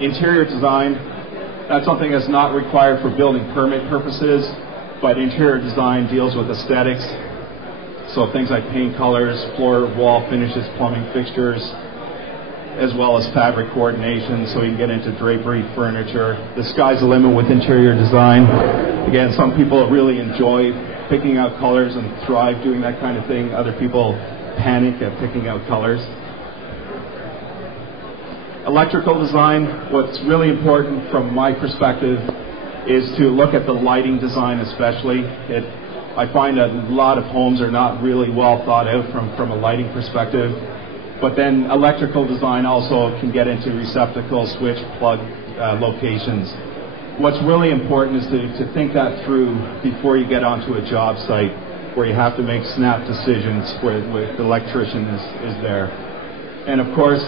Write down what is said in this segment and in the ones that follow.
Interior design, that's something that's not required for building permit purposes, but interior design deals with aesthetics. So things like paint colors, floor, wall finishes, plumbing fixtures, as well as fabric coordination, so you can get into drapery, furniture. The sky's the limit with interior design. Again, some people really enjoy picking out colors and thrive doing that kind of thing. Other people panic at picking out colors. Electrical design, what's really important from my perspective is to look at the lighting design especially. I find that a lot of homes are not really well thought out from a lighting perspective. But then electrical design also can get into receptacle, switch, plug locations. What's really important is to think that through before you get onto a job site where you have to make snap decisions where the electrician is there. And of course,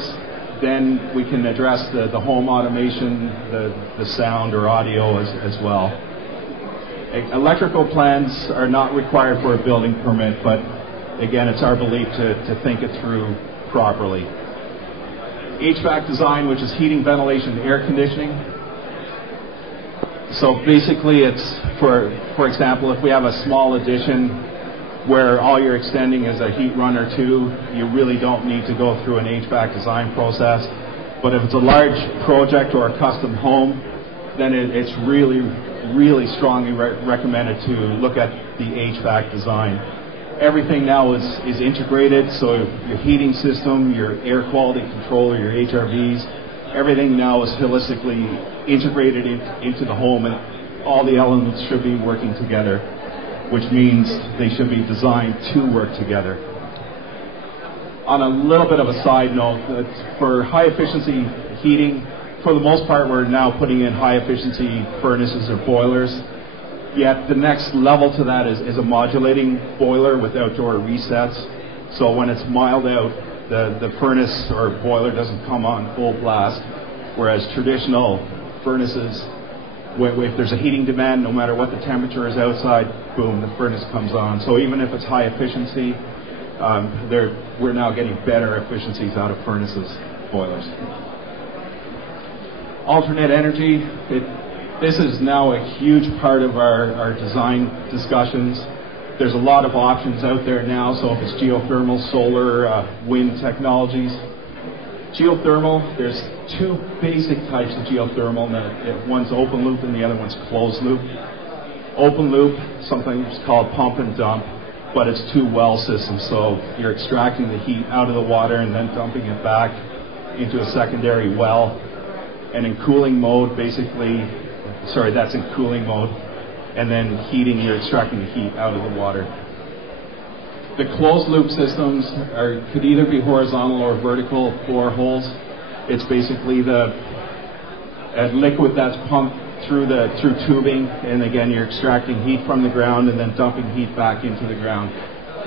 then we can address the home automation, the sound or audio as well. Electrical plans are not required for a building permit, but again, it's our belief to think it through properly. HVAC design, which is heating, ventilation, and air conditioning. So basically it's, for example, if we have a small addition where all you're extending is a heat run or two, you really don't need to go through an HVAC design process. But if it's a large project or a custom home, then it's really strongly recommended to look at the HVAC design. Everything now is integrated, so your heating system, your air quality controller, your HRVs, everything now is holistically integrated into the home, and all the elements should be working together, which means they should be designed to work together. On a little bit of a side note, for high efficiency heating, for the most part we're now putting in high efficiency furnaces or boilers. Yet the next level to that is a modulating boiler with outdoor resets. So when it's mild out, the furnace or boiler doesn't come on full blast, whereas traditional furnaces, if there's a heating demand, no matter what the temperature is outside, boom, the furnace comes on. So even if it's high efficiency, we're now getting better efficiencies out of furnaces, boilers. Alternate energy, this is now a huge part of our design discussions. There's a lot of options out there now, so if it's geothermal, solar, wind technologies. Geothermal, there's two basic types of geothermal. One's open loop and the other one's closed loop. Open loop, something's called pump and dump, but it's two well systems, so you're extracting the heat out of the water and then dumping it back into a secondary well. And in cooling mode, that's in cooling mode, and then heating, you're extracting the heat out of the water. The closed loop systems could either be horizontal or vertical boreholes. It's basically a liquid that's pumped through tubing, and again you're extracting heat from the ground and then dumping heat back into the ground.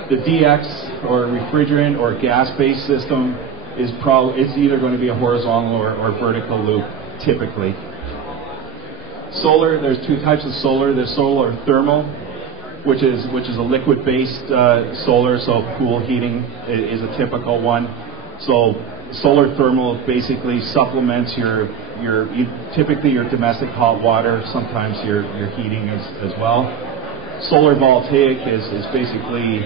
The DX or refrigerant or gas-based system it's either going to be a horizontal or vertical loop typically. Solar, there's two types of solar. There's solar thermal, which is a liquid-based solar, so pool heating is a typical one. So solar thermal basically supplements typically your domestic hot water, sometimes your heating as well. Solar voltaic is basically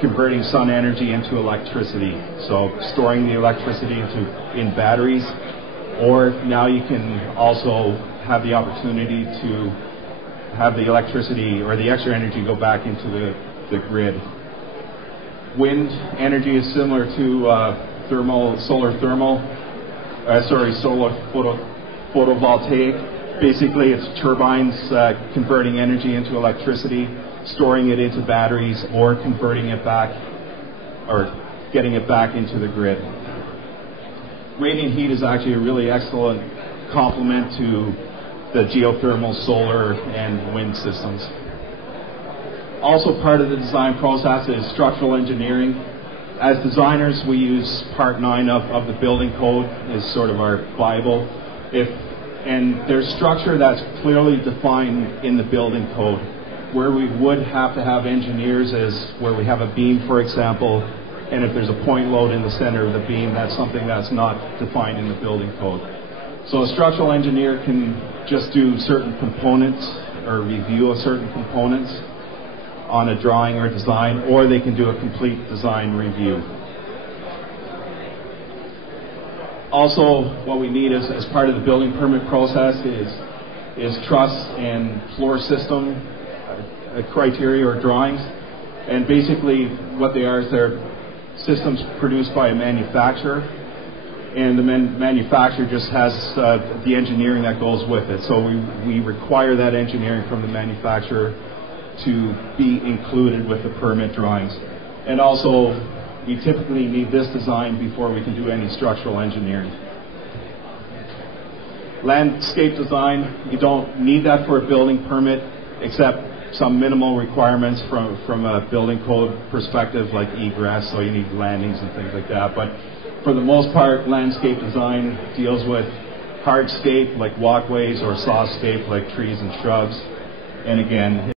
converting sun energy into electricity, so storing the electricity in batteries, or now you can also have the opportunity to have the electricity or the extra energy go back into the grid. Wind energy is similar to solar photovoltaic. Basically, it's turbines converting energy into electricity, storing it into batteries, or converting it back or getting it back into the grid. Radiant heat is actually a really excellent complement to the geothermal, solar, and wind systems. Also part of the design process is structural engineering. As designers, we use Part 9 of the building code is sort of our Bible. And there's structure that's clearly defined in the building code. Where we would have to have engineers is where we have a beam, for example, and if there's a point load in the center of the beam, that's something that's not defined in the building code. So a structural engineer can just do certain components or review of certain components on a drawing or design, or they can do a complete design review. Also, what we need as part of the building permit process is truss and floor system criteria or drawings. And basically what they are is they're systems produced by a manufacturer, and the manufacturer just has the engineering that goes with it. So we require that engineering from the manufacturer to be included with the permit drawings. And also, we typically need this design before we can do any structural engineering. Landscape design, you don't need that for a building permit, except some minimal requirements from a building code perspective, like egress, so you need landings and things like that. But for the most part, landscape design deals with hardscape, like walkways, or sawscape, like trees and shrubs. And again,